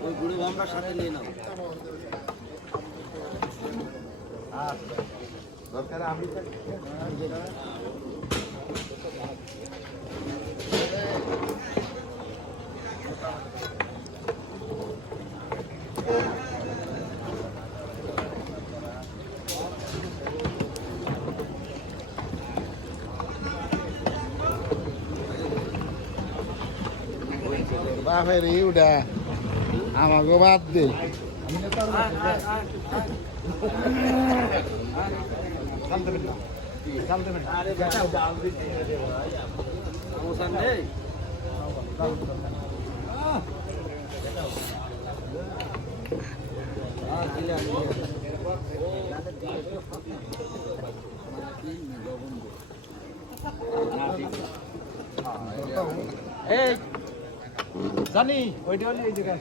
ওই বুড়ো আমরা সাথে নিয়ে নাও দরকার আমি বাপের ইউডা আমাকে বাদ দে সমস্যা জানি ওইটা হলে এই জায়গায়